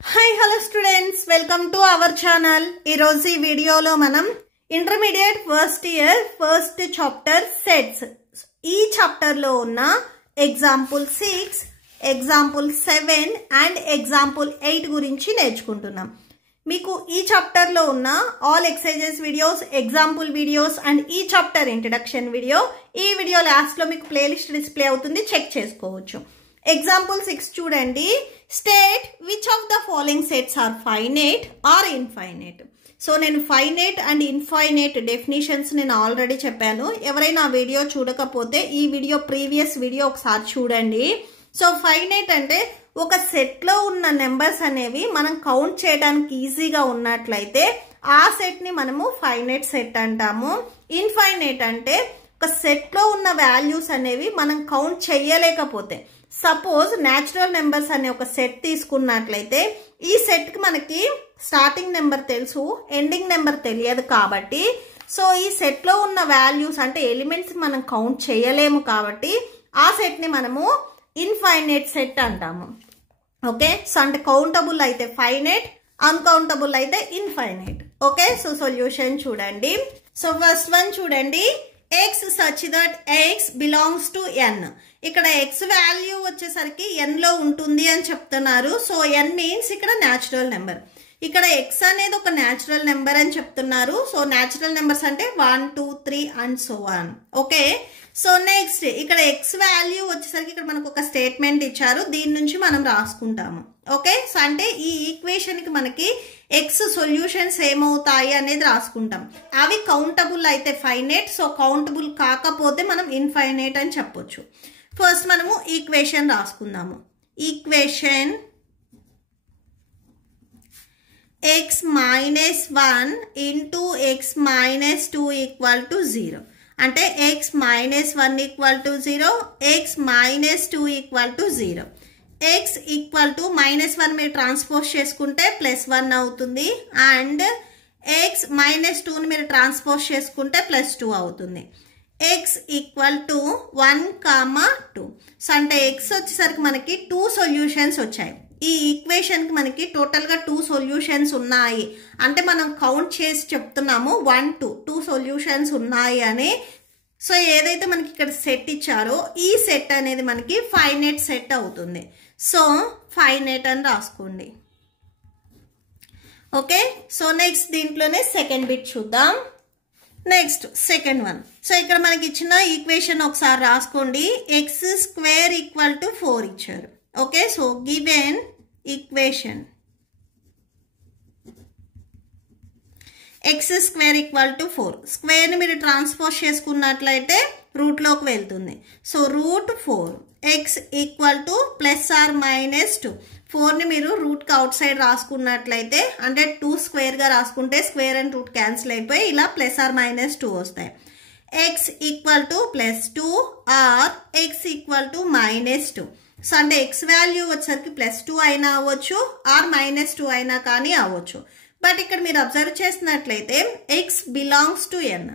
Hi, hello students. Welcome to our channel. ఈ రోజు ఈ వీడియోలో మనం intermediate first year first chapter sets ఈ చాప్టర్ లో ఉన్న ఎగ్జాంపుల్ 6, ఎగ్జాంపుల్ 7 అండ్ ఎగ్జాంపుల్ 8 గురించి నేర్చుకుంటున్నాం. మీకు ఈ చాప్టర్ లో ఉన్న all exercises videos, example videos and ఈ చాప్టర్ ఇంట్రడక్షన్ వీడియో ఈ వీడియో లాస్ట్ లో మీకు ప్లేలిస్ట్ డిస్ప్లే అవుతుంది, చెక్ చేసుకోవచ్చు. ఎగ్జాంపుల్ 6 చూడండి. State which of the following sets are finite or infinite. So నేను ఫైనైట్ అండ్ ఇన్ఫైనైట్ డెఫినేషన్స్ నేను ఆల్రెడీ చెప్పాను. ఎవరైనా వీడియో చూడకపోతే ఈ వీడియో ప్రీవియస్ వీడియో ఒకసారి చూడండి. సో ఫైనైట్ అంటే ఒక సెట్లో ఉన్న నెంబర్స్ అనేవి మనం కౌంట్ చేయడానికి ఈజీగా ఉన్నట్లయితే ఆ సెట్ని మనము ఫైనైట్ సెట్ అంటాము. ఇన్ఫైనైట్ అంటే ఒక సెట్లో ఉన్న వాల్యూస్ అనేవి మనం కౌంట్ చేయలేకపోతే, సపోజ్ న్యాచురల్ నెంబర్స్ అనే ఒక సెట్ తీసుకున్నట్లయితే ఈ సెట్ కి మనకి స్టార్టింగ్ నెంబర్ తెలుసు, ఎండింగ్ నెంబర్ తెలియదు కాబట్టి సో ఈ సెట్ లో ఉన్న వాల్యూస్ అంటే ఎలిమెంట్స్ మనం కౌంట్ చేయలేము కాబట్టి ఆ సెట్ ని మనము ఇన్ఫైనైట్ సెట్ అంటాము. ఓకే, సో అంటే కౌంటబుల్ అయితే ఫైనైట్, అన్కౌంటబుల్ అయితే ఇన్ఫైనైట్. ఓకే, సో సొల్యూషన్ చూడండి. సో ఫస్ట్ వన్ చూడండి. x such that x belongs to n. ఇక్కడ x వాల్యూ వచ్చేసరికి n లో ఉంటుంది అని చెప్తున్నారు. సో n మీన్స్ ఇక్కడ న్యాచురల్ నెంబర్. ఇక్కడ x అనేది ఒక న్యాచురల్ నెంబర్ అని చెప్తున్నారు. సో న్యాచురల్ నెంబర్స్ అంటే 1, 2, 3 and so on. Okay, so next ఇక్కడ x వాల్యూ వచ్చేసరికి ఇక్కడ మనకు ఒక స్టేట్మెంట్ ఇచ్చారు, దీని నుంచి మనం రాసుకుంటాము. ఓకే, సో అంటే ఈ ఈక్వేషన్ కి మనకి x సొల్యూషన్స్ ఏమవుతాయి అనేది రాసుకుంటాం. అవి కౌంటబుల్ అయితే ఫైనైట్, సో కౌంటబుల్ కాకపోతే మనం ఇన్ఫైనైట్ అని చెప్పొచ్చు. ఫస్ట్ మనము ఈక్వేషన్ రాసుకుందాము. Equation x minus 1 into x minus 2 equal to 0. అంటే x minus 1 equal to 0, x minus 2 equal to 0. x equal to minus 1 మీరు ట్రాన్స్పోజ్ చేసుకుంటే ప్లస్ 1 అవుతుంది అండ్ x minus 2 మీరు ట్రాన్స్పోజ్ చేసుకుంటే ప్లస్ 2 అవుతుంది. x equal to 1, 2. సో అంటే x వచ్చేసరికి మనకి 2 సొల్యూషన్స్ వచ్చాయి. ఈ ఈక్వేషన్ కి మనకి టోటల్ గా 2 సొల్యూషన్స్ ఉన్నాయి అంటే మనం కౌంట్ చేసి చెప్తున్నాము 1, 2 సొల్యూషన్స్ ఉన్నాయి అని. సో ఏదైతే మనకి ఇక్కడ సెట్ ఇచ్చారో ఈ సెట్ అనేది మనకి ఫైనైట్ సెట్ అవుతుంది. సో ఫైనైట్ అని రాసుకోండి. ఓకే, సో నెక్స్ట్ దీంట్లోనే సెకండ్ బిట్ చూద్దాం. Next second one. సో ఇక్కడ మనకి ఇచ్చిన ఈక్వేషన్ ఒకసారి రాసుకోండి. ఎక్స్ స్క్వేర్ ఈక్వల్ టు 4 ఇచ్చారు. Okay, so given equation x square equal to 4. స్క్వేర్ని మీరు ట్రాన్స్పోజ్ చేసుకున్నట్లయితే రూట్లోకి వెళ్తుంది. So root 4 x equal to plus or minus 2. 4ని మీరు రూట్కి అవుట్ సైడ్ రాసుకున్నట్లయితే అంటే 2 స్క్వేర్గా రాసుకుంటే స్క్వేర్ అండ్ రూట్ క్యాన్సిల్ అయిపోయి ఇలా ప్లస్ ఆర్ మైనస్ 2 వస్తాయి. X equal to plus 2 or x equal to minus 2. So అంటే ఎక్స్ వాల్యూ వచ్చేసరికి ప్లస్ 2 అయినా అవ్వచ్చు ఆర్ మైనస్ 2 అయినా కానీ అవ్వచ్చు. బట్ ఇక్కడ మీరు అబ్జర్వ్ చేసినట్లయితే x belongs to N.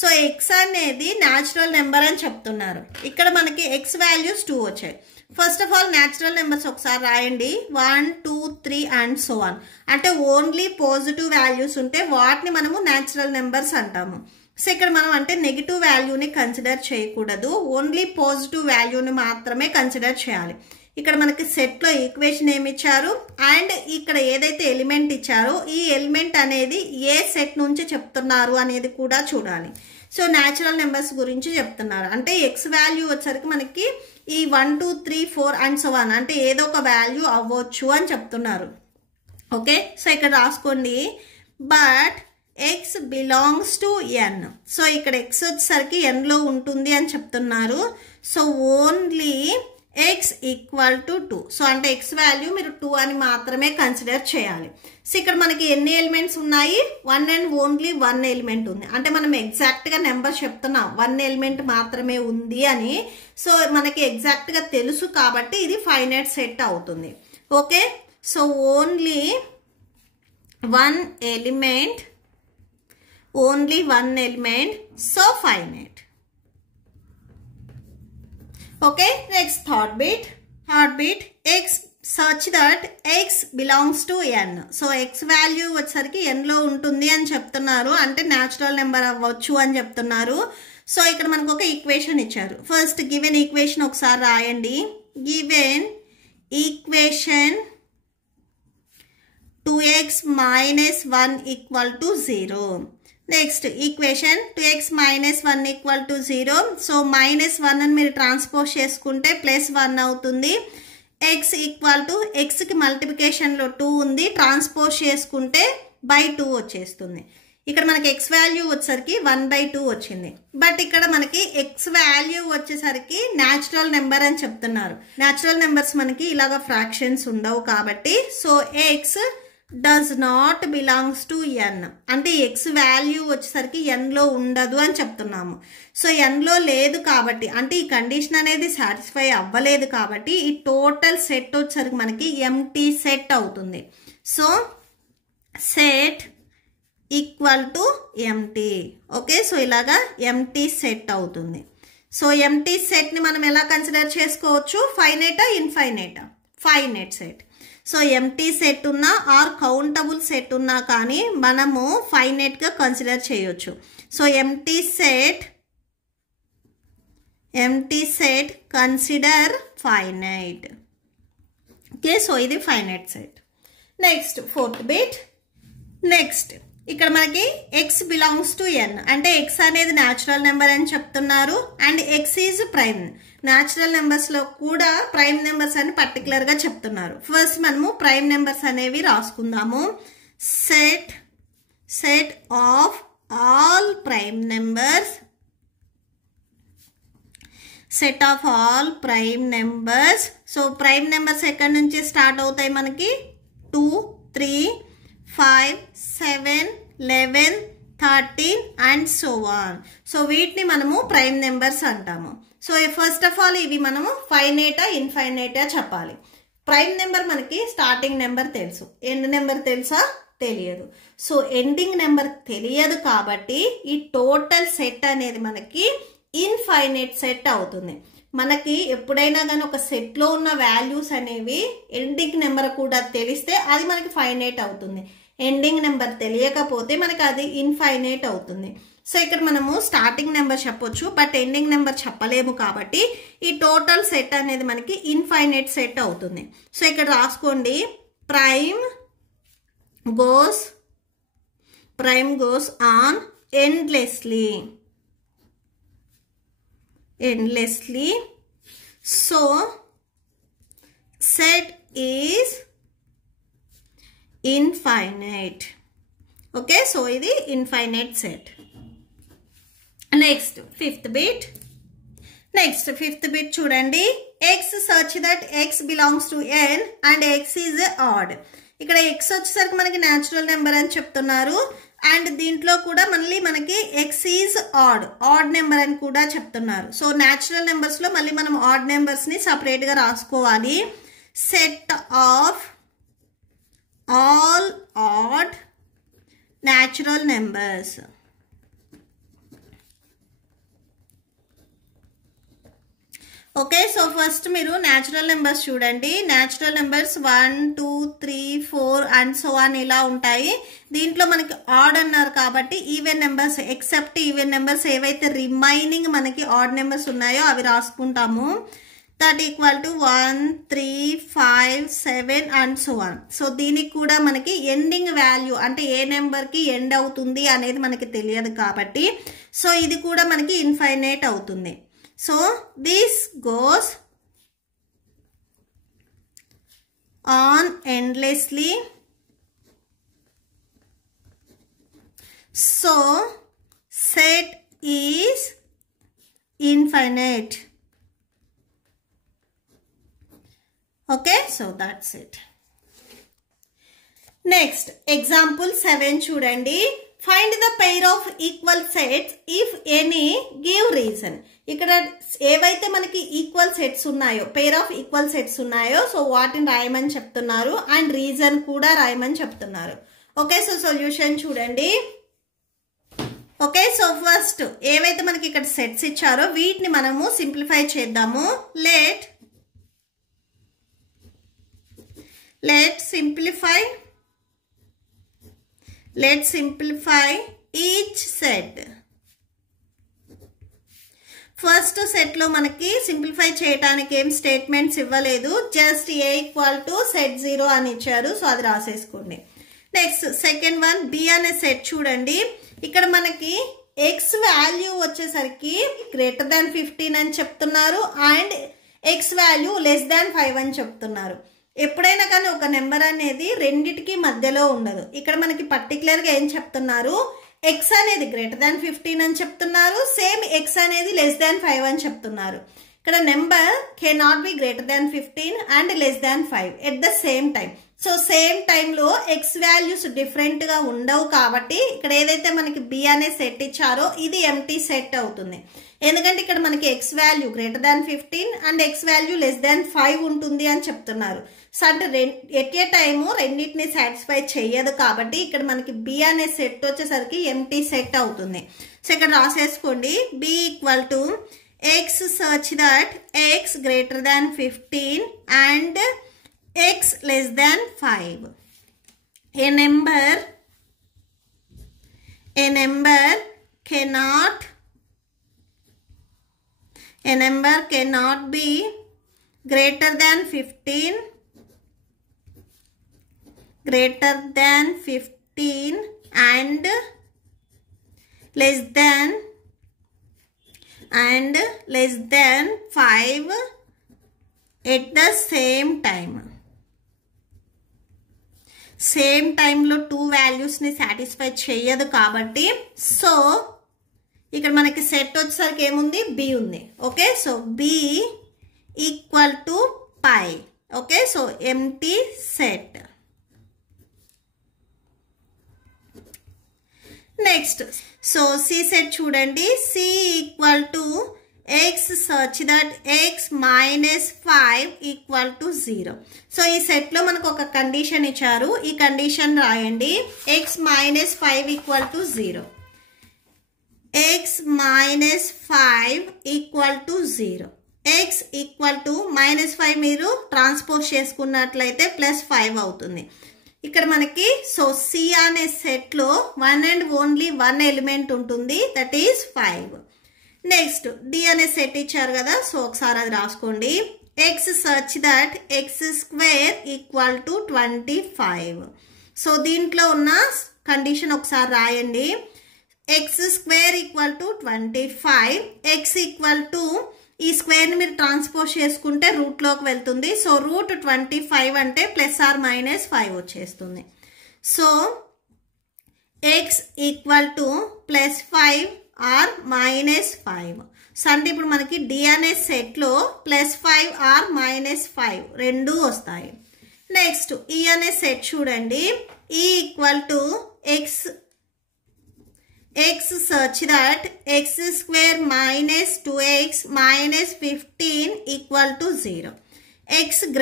So x అనేది న్యాచురల్ నెంబర్ అని చెప్తున్నారు. ఇక్కడ మనకి ఎక్స్ వాల్యూస్ 2 వచ్చాయి. First of all natural numbers ఒకసారి రాయండి. 1, 2, 3 అండ్ సో ఆన్. అంటే ఓన్లీ పాజిటివ్ వాల్యూస్ ఉంటే వాటిని మనము న్యాచురల్ నెంబర్స్ అంటాము. సో ఇక్కడ మనం అంటే నెగిటివ్ వాల్యూని కన్సిడర్ చేయకూడదు, ఓన్లీ పాజిటివ్ వాల్యూని మాత్రమే కన్సిడర్ చేయాలి. ఇక్కడ మనకి సెట్లో ఈక్వేషన్ ఏమి ఇచ్చారు అండ్ ఇక్కడ ఏదైతే ఎలిమెంట్ ఇచ్చారో ఈ ఎలిమెంట్ అనేది ఏ సెట్ నుంచి చెప్తున్నారు అనేది కూడా చూడాలి. సో న్యాచురల్ నెంబర్స్ గురించి చెప్తున్నారు అంటే ఎక్స్ వాల్యూ వచ్చరికి మనకి ఈ 1, 2, 3, 4 అండ్ సో ఆన్ అంటే ఏదో ఒక వాల్యూ అవ్వచ్చు అని చెప్తున్నారు. ఓకే, సో ఇక్కడ రాసుకోండి. But x belongs to n. So ఇక్కడ x వచ్చేసరికి n లో ఉంటుంది అని చెప్తున్నారు. So only x equal to 2. So అంటే x వాల్యూ మీరు 2 అని మాత్రమే కన్సిడర్ చేయాలి. సో ఇక్కడ మనకి ఎన్ని ఎలిమెంట్స్ ఉన్నాయి? 1 అండ్ ఓన్లీ 1 ఎలిమెంట్ ఉంది. అంటే మనం ఎగ్జాక్ట్గా నెంబర్ చెప్తున్నాం 1 ఎలిమెంట్ మాత్రమే ఉంది అని. సో మనకి ఎగ్జాక్ట్గా తెలుసు కాబట్టి ఇది ఫైనైట్ సెట్ అవుతుంది. Okay, so only 1 element, only 1 element, so finite. Okay, next third bit. X సర్చ్ that x belongs to N. So x value వచ్చేసరికి ఎన్లో ఉంటుంది అని చెప్తున్నారు, అంటే న్యాచురల్ నెంబర్ అవ్వచ్చు అని చెప్తున్నారు. సో ఇక్కడ మనకు ఒక ఈక్వేషన్ ఇచ్చారు. ఫస్ట్ గివెన్ ఈక్వేషన్ ఒకసారి రాయండి. Given equation 2x minus 1 equal to 0. Next equation 2x minus 1 equal to 0. So minus 1 అని మీరు ట్రాన్స్పోజ్ చేసుకుంటే ప్లస్ 1 అవుతుంది. x ఈక్వల్ టు xకి మల్టిప్లికేషన్లో 2 ఉంది, ట్రాన్స్పోజ్ చేసుకుంటే బై 2 వచ్చేస్తుంది. ఇక్కడ మనకి x వాల్యూ వచ్చేసరికి 1/2 వచ్చింది. బట్ ఇక్కడ మనకి x వాల్యూ వచ్చేసరికి న్యాచురల్ నెంబర్ అని చెప్తున్నారు. న్యాచురల్ నెంబర్స్ మనకి ఇలాగ ఫ్రాక్షన్స్ ఉండవు కాబట్టి so x does not belongs to N, అంటే ఎక్స్ వాల్యూ వచ్చేసరికి ఎన్లో ఉండదు అని చెప్తున్నాము. సో ఎన్లో లేదు కాబట్టి, అంటే ఈ కండిషన్ అనేది సాటిస్ఫై అవ్వలేదు కాబట్టి ఈ టోటల్ సెట్ వచ్చేసరికి మనకి ఎంటీ సెట్ అవుతుంది. So set equal to empty. Okay, so ఇలాగా ఎంటీ సెట్ అవుతుంది. సో ఎంటీ సెట్ని మనం ఎలా కన్సిడర్ చేసుకోవచ్చు? ఫైనైటా ఇన్ఫైనైటా? Finite set. So empty set ఉన్నా ఆర్ కౌంటబుల్ సెట్ ఉన్నా కానీ మనము ఫైనైట్గా కన్సిడర్ చేయొచ్చు. So empty set consider finite. Okay, so ఇది finite set. Next fourth bit. Next ఇక్కడ మనకి ఎక్స్ బిలాంగ్స్ టు ఎన్, అంటే ఎక్స్ అనేది న్యాచురల్ నెంబర్ అని చెప్తున్నారు and x is prime. Natural నెంబర్స్లో కూడా ప్రైమ్ నెంబర్స్ అని పర్టికులర్గా చెప్తున్నారు. ఫస్ట్ మనము ప్రైమ్ నెంబర్స్ అనేవి రాసుకుందాము. Set of all prime numbers, set of all prime numbers. So prime numbers ఎక్కడి నుంచి స్టార్ట్ అవుతాయి మనకి? 2, 3, 5, 7, 11, 13 అండ్ సో ఆన్. సో వీటిని మనము ప్రైమ్ నెంబర్స్ అంటాము. సో ఫస్ట్ ఆఫ్ ఆల్ ఇవి మనము ఫైనైటా ఇన్ఫైనైటా చెప్పాలి. ప్రైమ్ నెంబర్ మనకి స్టార్టింగ్ నెంబర్ తెలుసు, ఎండ్ నెంబర్ తెలుసా? తెలియదు. సో ఎండింగ్ నెంబర్ తెలియదు కాబట్టి ఈ టోటల్ సెట్ అనేది మనకి ఇన్ఫైనైట్ సెట్ అవుతుంది. మనకి ఎప్పుడైనా కానీ ఒక సెట్లో ఉన్న వాల్యూస్ అనేవి ఎండింగ్ నెంబర్ కూడా తెలిస్తే అది మనకి ఫైనైట్ అవుతుంది. ఎండింగ్ నెంబర్ తెలియకపోతే మనకి అది ఇన్ఫైనైట్ అవుతుంది. సో ఇక్కడ మనము స్టార్టింగ్ నెంబర్ చెప్పొచ్చు బట్ ఎండింగ్ నెంబర్ చెప్పలేము కాబట్టి ఈ టోటల్ సెట్ అనేది మనకి ఇన్ఫైనైట్ సెట్ అవుతుంది. సో ఇక్కడ రాసుకోండి, prime goes on endlessly. So set is infinite. Okay, so ఇది infinite set. Next fifth bit చూడండి. x such that x belongs to n and x is odd. ఇక్కడ x వచ్చేసరికి మనకి న్యాచురల్ నెంబర్ అని చెప్తున్నారు అండ్ దీంట్లో కూడా మళ్ళీ మనకి x ఈజ్ ఆడ్ నెంబర్ అని కూడా చెప్తున్నారు. సో న్యాచురల్ నెంబర్స్లో మళ్ళీ మనం ఆడ్ నెంబర్స్ని సపరేట్గా రాసుకోవాలి. Set of all odd natural numbers. Okay, so first మీరు న్యాచురల్ నెంబర్స్ చూడండి. Natural numbers 1, 2, 3, 4 and so on ఇలా ఉంటాయి. దీంట్లో మనకి ఆడ్ అన్నారు కాబట్టి even numbers except even numbers ఏవైతే రిమైనింగ్ మనకి ఆడ్ నెంబర్స్ ఉన్నాయో అవి రాసుకుంటాము. That equal to 1, 3, 5, 7 and so on. So దీనికి కూడా మనకి ఎండింగ్ వాల్యూ అంటే ఏ నెంబర్కి ఎండ్ అవుతుంది అనేది మనకి తెలియదు కాబట్టి సో ఇది కూడా మనకి ఇన్ఫైనైట్ అవుతుంది. So this goes on endlessly. So set is infinite. Okay, so that's it. Next example 7 చూడండి. Find the pair of equal sets if any, give reason. ఇక్కడ ఏవైతే మనకి ఈక్వల్ సెట్స్ ఉన్నాయో, పేర్ ఆఫ్ ఈక్వల్ సెట్స్ ఉన్నాయో so వాటిని రాయమని చెప్తున్నారు and reason కూడా రాయమని చెప్తున్నారు. ఓకే, సో సొల్యూషన్ చూడండి. ఓకే, సో ఫస్ట్ ఏవైతే మనకి ఇక్కడ సెట్స్ ఇచ్చారో వీటిని మనము సింప్లిఫై చేద్దాము. Let Let's simplify each set. First set లో మనకి సింప్లిఫై చేయడానికి ఏం స్టేట్మెంట్స్ ఇవ్వలేదు, జస్ట్ a = set 0 అని ఇచ్చారు. సో అది రాసేసుకోండి. నెక్స్ట్ సెకండ్ వన్ b అనే సెట్ చూడండి. ఇక్కడ మనకి x వాల్యూ వచ్చేసరికి >15 అని చెప్తున్నారు అండ్ x వాల్యూ <5 అని చెప్తున్నారు. ఎప్పుడైనా కానీ ఒక నెంబర్ అనేది రెండిటికి మధ్యలో ఉండదు. ఇక్కడ మనకి పర్టికులర్ గా ఏం చెప్తున్నారు, x అనేది >15 అని చెప్తున్నారు, సేమ్ x అనేది <5 అని చెప్తున్నారు. ఇక్కడ number cannot be >15 and <5 at the same time. So same టైంలో x వాల్యూస్ డిఫరెంట్ గా ఉండవు కాబట్టి ఇక్కడ ఏదైతే మనకి b అనే సెట్ ఇచ్చారో ఇది ఎంటీ సెట్ అవుతుంది. ఎందుకంటే ఇక్కడ మనకి x value >15 and x value <5 ఉంటుంది అని చెప్తున్నారు. సో అంటే ఎట్ ఏ టైము రెండింటిని సాటిస్ఫై చెయ్యదు కాబట్టి ఇక్కడ మనకి b అనే సెట్ వచ్చేసరికి ఎంటీ సెట్ అవుతుంది. సో ఇక్కడ రాసేసుకోండి, b = x such that x >15 and x <5. A number cannot be greater than 15 and less than 5 at the same time. Same టైంలో 2 వాల్యూస్ని సాటిస్ఫై చేయదు కాబట్టి సో ఇక్కడ మనకి సెట్ వచ్చేసరికి ఏముంది, b ఉంది. Okay, so b = π. Okay, so empty set. Next so c set చూడండి, c = x such that x -5 = 0. So ఈ సెట్ లో మనకు ఒక కండిషన్ ఇచ్చారు, ఈ కండిషన్ రాయండి. x -5 = 0, x -5 = 0, x -5 మీరు ట్రాన్స్పోజ్ చేసుకున్నట్లయితే +5 అవుతుంది. ఇక్కడ మనకి సో c అనే సెట్ లో 1 and only 1 ఎలిమెంట్ ఉంటుంది, దట్ ఈస్ 5. నెక్స్ట్ d అనే సెట్ ఇచ్చారు కదా, సో ఒకసారి అది రాసుకోండి. x such that x² = 25. So దీంట్లో ఉన్న కండిషన్ ఒకసారి రాయండి. x² = 25, x ఈ స్క్వేర్ని మీరు ట్రాన్స్పోజ్ చేసుకుంటే రూట్లోకి వెళ్తుంది. సో √25 అంటే +or-5 వచ్చేస్తుంది. So x +5 or -5. సో అంటే ఇప్పుడు మనకి d అనే సెట్లో +5 or -5 రెండు వస్తాయి. నెక్స్ట్ e అనే సెట్ చూడండి, e = x such that x² - 2x - 15 = 0. x >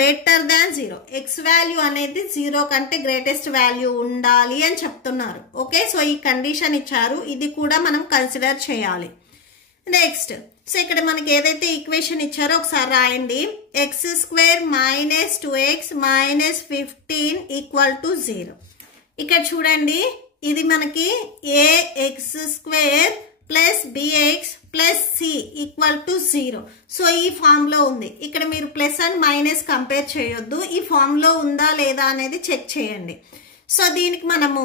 0, x value అనేది 0 కంటే గ్రేటెస్ట్ వాల్యూ ఉండాలి అని చెప్తున్నారు. ఓకే, సో ఈ కండిషన్ ఇచ్చారు, ఇది కూడా మనం కన్సిడర్ చేయాలి. నెక్స్ట్ సో ఇక్కడ మనకి ఏదైతే ఈక్వేషన్ ఇచ్చారో ఒకసారి రాయండి. x² - 2x - 15 = 0. ఇక్కడ చూడండి, ఇది మనకి ax² + bx + c = 0. సో ఈ ఫామ్ లో ఉంది. ఇక్కడ మీరు ప్లస్ అండ్ మైనస్ కంపేర్ చేయొద్దు, ఈ ఫామ్ లో ఉందా లేదా అనేది చెక్ చేయండి. సో దీనికి మనము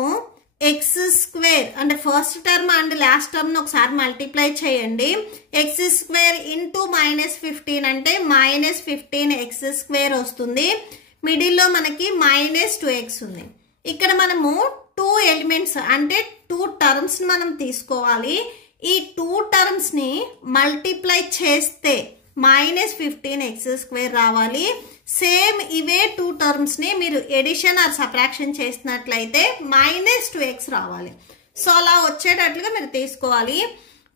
x² అంటే first term and last term ఒకసారి మల్టిప్లై చేయండి. x² × -15 అంటే -15x² వస్తుంది. మిడిల్లో మనకి -2x ఉంది. ఇక్కడ మనము 2 ఎలిమెంట్స్ అంటే 2 టర్మ్స్ మనం తీసుకోవాలి. ఈ 2 టర్మ్స్ ని మల్టిప్లై చేస్తే -15x² రావాలి. సేమ్ ఇవే 2 టర్మ్స్ ని మీరు ఎడిషన్ ఆర్ సబ్ట్రాక్షన్ చేసినట్లయితే -2x రావాలి. సో అలా వచ్చేటట్లుగా మీరు తీసుకోవాలి.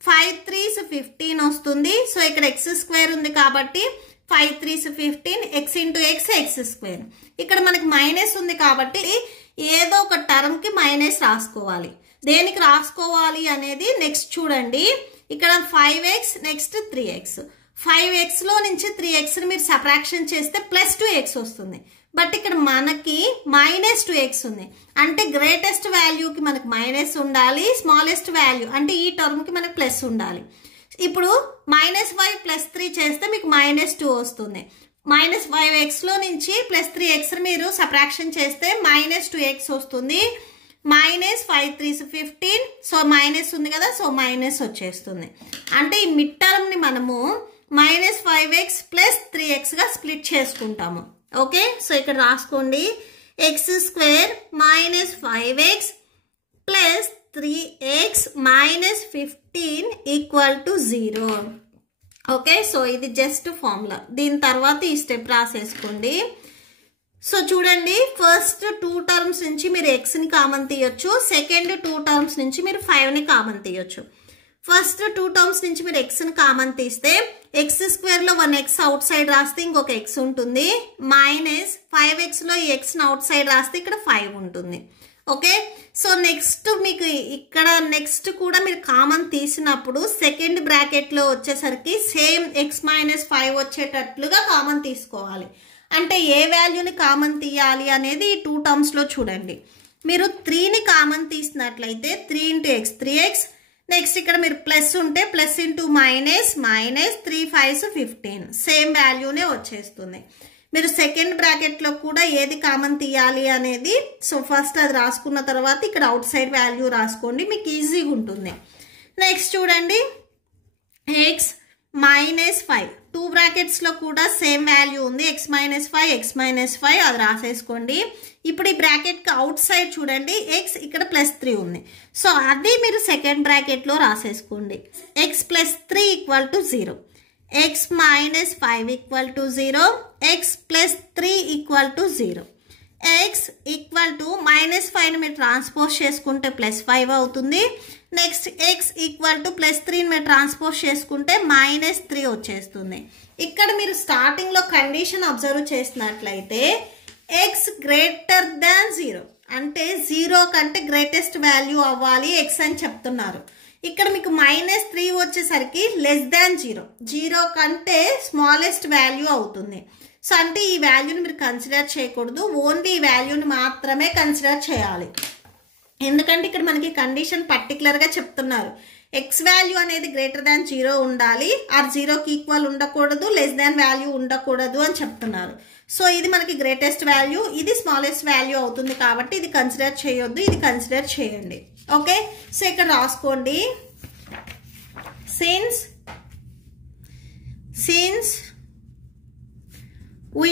5 3s 15 వస్తుంది. సో ఇక్కడ x² ఉంది కాబట్టి 5 3s 15, x × x x². ఇక్కడ మనకి మైనస్ ఉంది కాబట్టి ఏదో ఒక టర్మ్ కి మైనస్ రాసుకోవాలి. దేనికి రాసుకోవాలి అనేది నెక్స్ట్ చూడండి. ఇక్కడ 5x నెక్స్ట్ 3x. 5x లో నుంచి 3x ని మీరు సబ్ట్రాక్షన్ చేస్తే +2x వస్తుంది. బట్ ఇక్కడ మనకి -2x ఉంది. అంటే గ్రేటెస్ట్ వాల్యూకి మనకి మైనస్ ఉండాలి, స్మాలెస్ట్ వాల్యూ అంటే ఈ టర్మ్కి మనకి ప్లస్ ఉండాలి. ఇప్పుడు -5 + 3 చేస్తే మీకు -2 వస్తుంది. -5xలో నుంచి +3x మీరు సబ్ట్రాక్షన్ చేస్తే -2x వస్తుంది. -5 3 15, సో మైనస్ ఉంది కదా, సో మైనస్ వచ్చేస్తుంది. అంటే ఈ మిడ్ టర్మ్ని మనము -5x + 3x గా స్ప్లిట్ చేసుకుంటాము. ఓకే, సో ఇక్కడ రాసుకోండి x² - 5x + 3x - 15 = 0. Okay, so ఇది జస్ట్ ఫార్ములా. దీని తర్వాత ఈ స్టెప్ రాసేసుకోండి. సో చూడండి, ఫస్ట్ 2 టర్మ్స్ నుంచి మీరు xని కామన్ తీయొచ్చు, సెకండ్ 2 టర్మ్స్ నుంచి మీరు 5ని కామన్ తీయొచ్చు. ఫస్ట్ 2 టర్మ్స్ నుంచి మీరు xని కామన్ తీస్తే x² లో 1x అవుట్ సైడ్ రాస్తే ఇంకొక x ఉంటుంది, -5xలో ఈ xని అవుట్ సైడ్ రాస్తే ఇక్కడ 5 ఉంటుంది. ఓకే, సో నెక్స్ట్ మీకు ఇక్కడ నెక్స్ట్ కూడా మీరు కామన్ తీసినప్పుడు సెకండ్ బ్రాకెట్లో వచ్చేసరికి సేమ్ x - 5 వచ్చేటట్లుగా కామన్ తీసుకోవాలి. అంటే ఏ వాల్యూని కామన్ తీయాలి అనేది ఈ 2 టర్మ్స్లో చూడండి. మీరు 3ని కామన్ తీసినట్లయితే 3 × x 3x, నెక్స్ట్ ఇక్కడ మీరు ప్లస్ ఉంటే ప్లస్ ఇంటూ మైనస్ 3 5 15, సేమ్ వాల్యూనే వచ్చేస్తుంది. మీరు సెకండ్ బ్రాకెట్లో కూడా ఏది కామన్ తీయాలి అనేది, సో ఫస్ట్ అది రాసుకున్న తర్వాత ఇక్కడ అవుట్ సైడ్ వాల్యూ రాసుకోండి, మీకు ఈజీగా ఉంటుంది. నెక్స్ట్ చూడండి x -5, 2 బ్రాకెట్స్లో కూడా సేమ్ వాల్యూ ఉంది, x -5 అది రాసేసుకోండి. ఇప్పుడు ఈ బ్రాకెట్కి అవుట్ సైడ్ చూడండి x ఇక్కడ +3 ఉంది, సో అది మీరు సెకండ్ బ్రాకెట్లో రాసేసుకోండి. x + 3 = 0, x - 5 = 0, x + 3 = 0. x -5ని మీరు ట్రాన్స్పోజ్ చేసుకుంటే +5 అవుతుంది. నెక్స్ట్ x +3ని మీరు ట్రాన్స్పోజ్ చేసుకుంటే -3 వచ్చేస్తుంది. ఇక్కడ మీరు స్టార్టింగ్లో కండిషన్ అబ్జర్వ్ చేసినట్లయితే x > 0 అంటే 0 కంటే గ్రేటెస్ట్ వాల్యూ అవ్వాలి x అని చెప్తున్నారు. ఇక్కడ మీకు -3 వచ్చేసరికి <0, 0 కంటే స్మాలెస్ట్ వాల్యూ అవుతుంది. సో అంటే ఈ వాల్యూని మీరు కన్సిడర్ చేయకూడదు, ఓన్లీ ఈ వాల్యూని మాత్రమే కన్సిడర్ చేయాలి. ఎందుకంటే ఇక్కడ మనకి కండిషన్ పర్టికులర్గా చెప్తున్నారు, x వాల్యూ అనేది <0 ఉండాలి, ఆర్ 0కి ఈక్వల్ ఉండకూడదు, < వాల్యూ ఉండకూడదు అని చెప్తున్నారు. సో ఇది మనకి గ్రేటెస్ట్ వాల్యూ, ఇది స్మాలెస్ట్ వాల్యూ అవుతుంది కాబట్టి ఇది కన్సిడర్ చేయొద్దు, ఇది కన్సిడర్ చేయండి. ఓకే, సో ఇక్కడ రాసుకోండి since we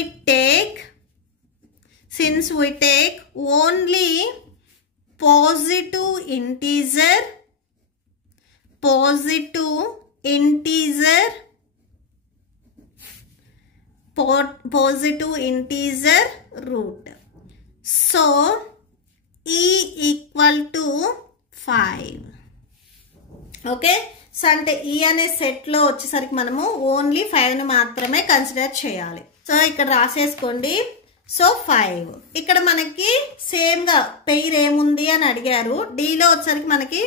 take only positive integer root, so e = 5. Okay, so అంటే ఈ అనే సెట్లో వచ్చేసరికి మనము ఓన్లీ 5ని మాత్రమే కన్సిడర్ చేయాలి. సో ఇక్కడ రాసేసుకోండి. సో 5 ఇక్కడ మనకి సేమ్గా పెయిర్ ఏముంది అని అడిగారు. డీలో వచ్చేసరికి మనకి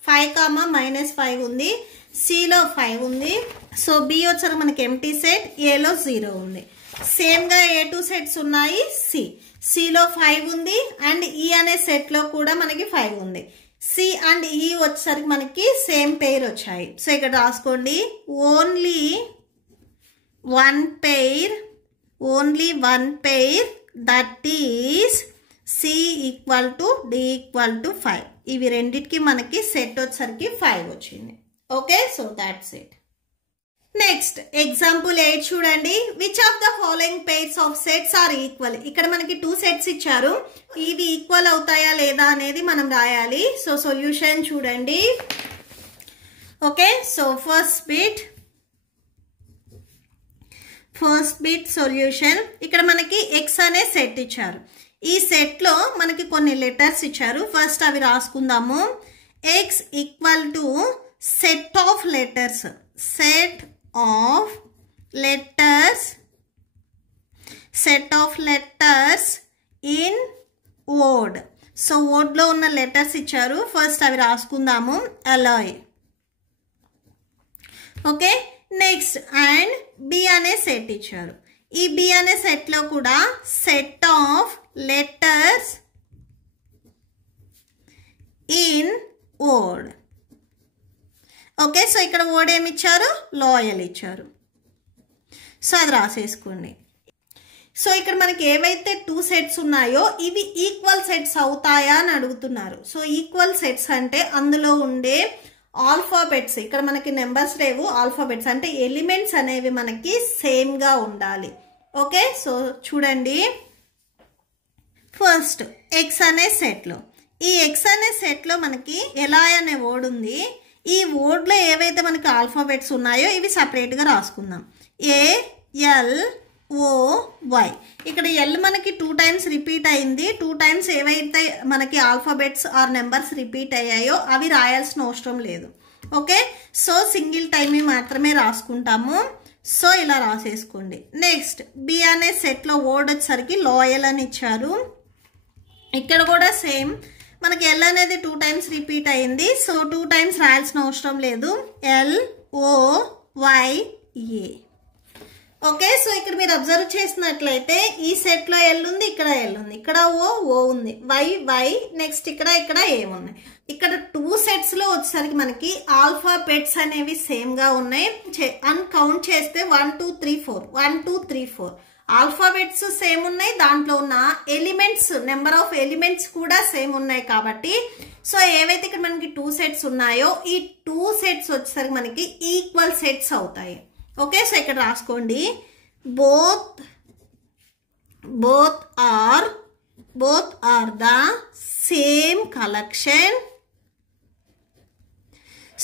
5, -5 ఉంది, సిలో 5 ఉంది, సో బి వచ్చేసరికి మనకి ఎంటీ సెట్, ఏలో 0 ఉంది. సేమ్గా A2 సెట్స్ ఉన్నాయి, సిలో 5 ఉంది, అండ్ ఈ అనే సెట్లో కూడా మనకి 5 ఉంది. సి అండ్ ఈ వచ్చేసరికి మనకి సేమ్ పెయిర్ వచ్చాయి. సో ఇక్కడ రాసుకోండి only one pair that is C = D = 5. ఇవి రెండిటికి మనకి సెట్ వచ్చేసరికి 5 వచ్చింది. Okay, so that's it. Next example 8 చూడండి. Which of the following pairs of sets are equal? ఇక్కడ మనకి 2 సెట్స్ ఇచ్చారు, ఇవి ఈక్వల్ అవుతాయా లేదా అనేది మనం రాయాలి. సో సొల్యూషన్ చూడండి. Okay, so first bit solution. ఇక్కడ మనకి x అనే సెట్ ఇచ్చారు, ఈ సెట్లో మనకి కొన్ని లెటర్స్ ఇచ్చారు. ఫస్ట్ అవి రాసుకుందాము. x = set of letters in word. So వర్డ్లో ఉన్న లెటర్స్ ఇచ్చారు, ఫస్ట్ అవి రాసుకుందాము. అలాయ్. ఓకే, నెక్స్ట్ అండ్ బి అనే సెట్ ఇచ్చారు. ఈ బి అనే సెట్లో కూడా set of letters in word. Okay, so ఇక్కడ వర్డ్ ఏమి ఇచ్చారు, లాయల్ ఇచ్చారు. సో అది రాసేసుకోండి. సో ఇక్కడ మనకి ఏవైతే 2 సెట్స్ ఉన్నాయో ఇవి ఈక్వల్ సెట్స్ అవుతాయా అని అడుగుతున్నారు. సో ఈక్వల్ సెట్స్ అంటే అందులో ఉండే ఆల్ఫాబెట్స్, ఇక్కడ మనకి నెంబర్స్ లేవు, ఆల్ఫాబెట్స్ అంటే ఎలిమెంట్స్ అనేవి మనకి సేమ్గా ఉండాలి. ఓకే, సో చూడండి, ఫస్ట్ ఎక్స్ అనే సెట్లో, ఈ ఎక్స్ అనే సెట్లో మనకి ఎలా అనే వర్డ్ ఉంది. ఈ వర్డ్లో ఏవైతే మనకి ఆల్ఫాబెట్స్ ఉన్నాయో ఇవి సపరేట్గా రాసుకుందాం. ALOY. ఇక్కడ ఎల్ మనకి 2 టైమ్స్ రిపీట్ అయింది. 2 టైమ్స్ ఏవైతే మనకి ఆల్ఫాబెట్స్ ఆర్ నెంబర్స్ రిపీట్ అయ్యాయో అవి రాయాల్సిన అవసరం లేదు. ఓకే, సో సింగిల్ టైం మాత్రమే రాసుకుంటాము. సో ఇలా రాసేసుకోండి. నెక్స్ట్ బి అనే సెట్లో వర్డ్ వచ్చేసరికి లాయల్ అని ఇచ్చారు. ఇక్కడ కూడా సేమ్ మనకి ఎల్ అనేది 2 టైమ్స్ రిపీట్ అయింది. సో 2 టైమ్స్ రాయాల్సిన అవసరం లేదు. LOYA. ఓకే, సో ఇక్కడ మీరు అబ్జర్వ్ చేసినట్లయితే ఈ సెట్లో ఎల్ ఉంది, ఇక్కడ ఎల్ ఉంది, ఇక్కడ ఓ ఉంది, వై నెక్స్ట్ ఇక్కడ ఏమున్నాయి. ఇక్కడ 2 సెట్స్లో వచ్చేసరికి మనకి ఆల్ఫాబెట్స్ అనేవి సేమ్గా ఉన్నాయి. కౌంట్ చేస్తే 1 2 3 4 1 2 3 4 ఆల్ఫాబెట్స్ సేమ్ ఉన్నాయి. దాంట్లో ఉన్న ఎలిమెంట్స్, నెంబర్ ఆఫ్ ఎలిమెంట్స్ కూడా సేమ్ ఉన్నాయి. కాబట్టి సో ఏవైతే ఇక్కడ మనకి 2 సెట్స్ ఉన్నాయో ఈ 2 సెట్స్ వచ్చేసరికి మనకి ఈక్వల్ సెట్స్ అవుతాయి. ఓకే, సో ఇక్కడ రాసుకోండి, both are the same collection.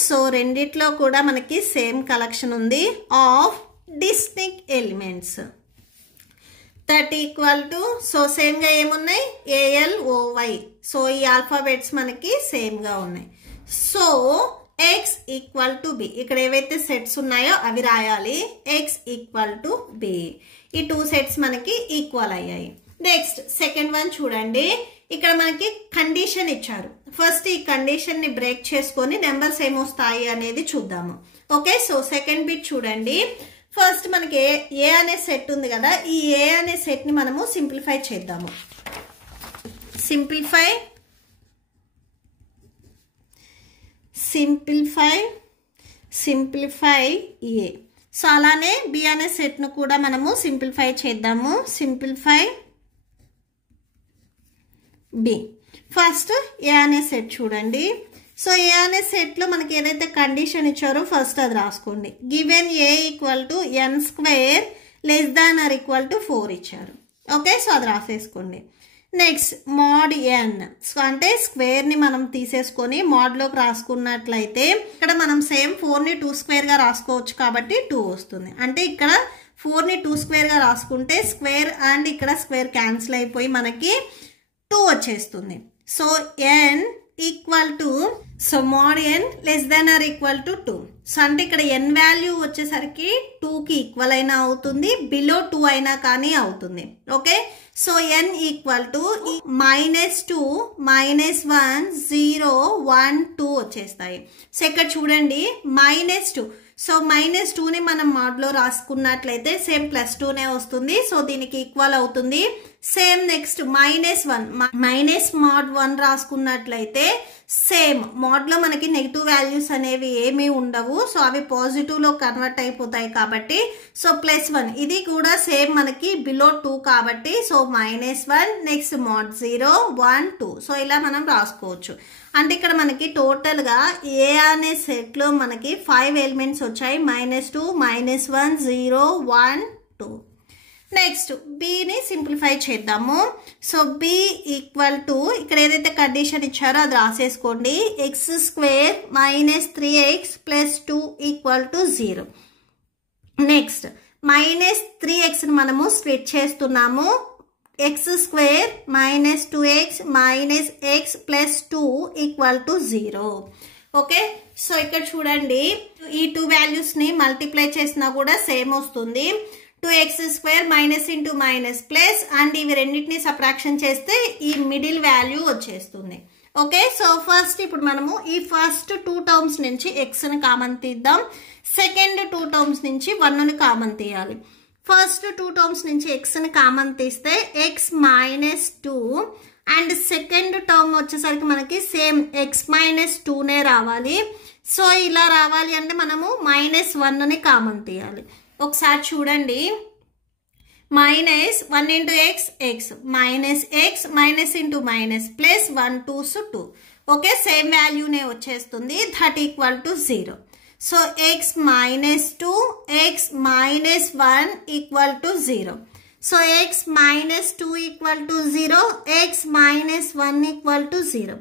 So రెండిట్లో కూడా మనకి సేమ్ కలెక్షన్ ఉంది of distinct elements that equal to, so సేమ్గా ఏమున్నాయి, ALOY. సో ఈ ఆల్ఫాబెట్స్ మనకి సేమ్గా ఉన్నాయి. So x equal to B, ఇక్కడ ఏవైతే సెట్స్ ఉన్నాయో అవి రాయాలి. x equal to B. ఈ 2 సెట్స్ మనకి ఈక్వల్ అయ్యాయి. నెక్స్ట్ సెకండ్ వన్ చూడండి, ఇక్కడ మనకి కండిషన్ ఇచ్చారు. ఫస్ట్ ఈ కండిషన్ ని బ్రేక్ చేసుకొని నెంబర్స్ ఏమొస్తాయి అనేది చూద్దాము. ఓకే, సో సెకండ్ బిట్ చూడండి. ఫస్ట్ మనకి ఏ అనే సెట్ ఉంది కదా, ఈ ఏ అనే సెట్ ని మనము సింప్లిఫై చేద్దాము. సింప్లిఫై ఏ. సో అలానే బి అనే సెట్ ను కూడా మనము సింప్లిఫై చేద్దాము. Simplify B. ఫస్ట్ ఏ అనే సెట్ చూడండి. సో ఏ అనే సెట్లో మనకి ఏదైతే కండిషన్ ఇచ్చారో ఫస్ట్ అది రాసుకోండి. Given a equal to n² <= 4 ఇచ్చారు. ఓకే, సో అది రాసేసుకోండి. నెక్స్ట్ mod n, సో అంటే స్క్వేర్ ని మనం తీసేసుకొని మోడ్లోకి రాసుకున్నట్లయితే ఇక్కడ మనం సేమ్ 4ని 2² గా రాసుకోవచ్చు కాబట్టి 2 వస్తుంది. అంటే ఇక్కడ 4ని 2² గా రాసుకుంటే స్క్వేర్ అండ్ ఇక్కడ స్క్వేర్ క్యాన్సిల్ అయిపోయి మనకి 2 వచ్చేస్తుంది. So n equal to, so mod n <= 2. So అంటే ఇక్కడ n వాల్యూ వచ్చేసరికి 2కి ఈక్వల్ అయినా అవుతుంది, బిలో 2 అయినా కానీ అవుతుంది. Okay, so n equal to -2 -1 0 1 2 వచ్చేస్తాయి. సో ఇక్కడ చూడండి -2. సో -2ని మనం మోడ్లో రాసుకున్నట్లయితే సేమ్ +2నే వస్తుంది. సో దీనికి ఈక్వల్ అవుతుంది. సేమ్ నెక్స్ట్ -1 -mod1 రాసుకున్నట్లయితే సేమ్ మోడ్లో మనకి నెగిటివ్ వాల్యూస్ అనేవి ఏమీ ఉండవు. సో అవి పాజిటివ్లో కన్వర్ట్ అయిపోతాయి కాబట్టి సో +1 ఇది కూడా సేమ్ మనకి బిలో 2 కాబట్టి సో -1 నెక్స్ట్ mod 0 1 2. సో ఇలా మనం రాసుకోవచ్చు. అంటే ఇక్కడ మనకి టోటల్గా ఏ అనే సెట్లో మనకి 5 ఎలిమెంట్స్ వచ్చాయి. -2 -1 0 1 2. నెక్స్ట్ బిని సింప్లిఫై చేద్దాము. సో బి ఈక్వల్ టు, ఇక్కడ ఏదైతే కండిషన్ ఇచ్చారో అది రాసేసుకోండి. x² -3x + 2 = 0. నెక్స్ట్ -3x ని మనము స్ప్లిట్ చేస్తున్నాము. x² -2x - x + 2 = 0. Okay, so ఇక్కడ చూడండి ఈ 2 వాల్యూస్ ని మల్టిప్లై చేసినా కూడా సేమ్ వస్తుంది. 2x² -* అండ్ ఇవి రెండింటిని సబ్ట్రాక్షన్ చేస్తే ఈ మిడిల్ వాల్యూ వచ్చేస్తుంది. ఓకే, సో ఫస్ట్ ఇప్పుడు మనము ఈ ఫస్ట్ 2 టర్మ్స్ నుంచి x ని కామన్ తీద్దాం. సెకండ్ 2 టర్మ్స్ నుంచి 1ని కామన్ తీయాలి. ఫస్ట్ 2 టర్మ్స్ నుంచి ఎక్స్ని కామన్ తీస్తే X minus 2 and second term వచ్చేసరికి మనకి సేమ్ ఎక్స్ మైనస్ 2నే రావాలి. సో ఇలా రావాలి అంటే మనము -1ని కామన్ తీయాలి. ఒకసారి చూడండి, -1 into x minus x minus into minus plus 1 2s 2. Okay, same వాల్యూనే వచ్చేస్తుంది, that equal to 0. So x minus 2 x minus 1 equal to 0. So x minus 2 equal to 0, x minus 1 equal to 0.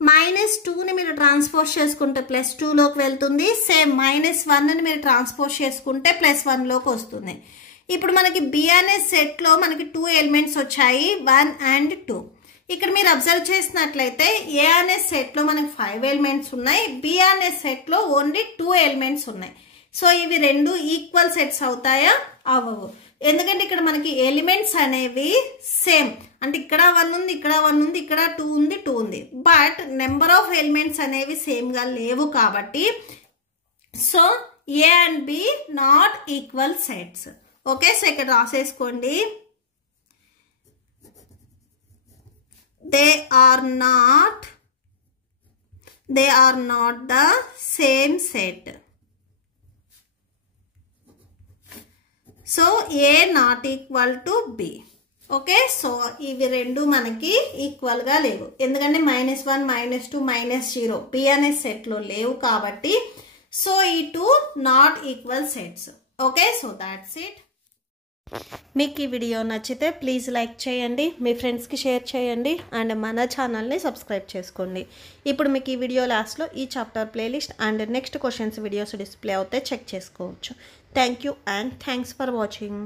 -2ని మీరు transpose చేసుకుంటే +2లోకి వెళ్తుంది. Same -1ని మీరు transpose చేసుకుంటే +1లోకి వస్తుంది. ఇప్పుడు మనకి B అనే సెట్లో మనకి 2 ఎలిమెంట్స్ వచ్చాయి, 1 and 2. ఇక్కడ మీరు అబ్జర్వ్ చేసినట్లయితే ఏ అనే సెట్లో మనకి 5 ఎలిమెంట్స్ ఉన్నాయి, B అనే సెట్లో ఓన్లీ 2 ఎలిమెంట్స్ ఉన్నాయి. సో ఇవి రెండు ఈక్వల్ సెట్స్ అవుతాయా? అవ్వవు. ఎందుకంటే ఇక్కడ మనకి ఎలిమెంట్స్ అనేవి సేమ్, అంటే ఇక్కడ 1 ఉంది, ఇక్కడ 1 ఉంది, ఇక్కడ 2 ఉంది, 2 ఉంది. బట్ నెంబర్ ఆఫ్ ఎలిమెంట్స్ అనేవి సేమ్గా లేవు కాబట్టి so A and B not equal sets. Okay, so ఇక్కడ రాసేసుకోండి, they are not the same set. So A not equal to B. Okay, so ఇవి రెండు మనకి ఈక్వల్ గా లేవు, ఎందుకంటే -1 -2 -0 B అనే సెట్ లో లేవు కాబట్టి సో ఈ 2 not equal sets. Okay, so that's it. మీకు ఈ వీడియో నచ్చితే ప్లీజ్ లైక్ చేయండి, మీ ఫ్రెండ్స్కి షేర్ చేయండి అండ్ మన ఛానల్ని సబ్స్క్రైబ్ చేసుకోండి. ఇప్పుడు మీకు ఈ వీడియో లాస్ట్లో ఈ chapter playlist and next questions videos display అవుతాయి, చెక్ చేసుకోవచ్చు. Thank you and thanks for watching.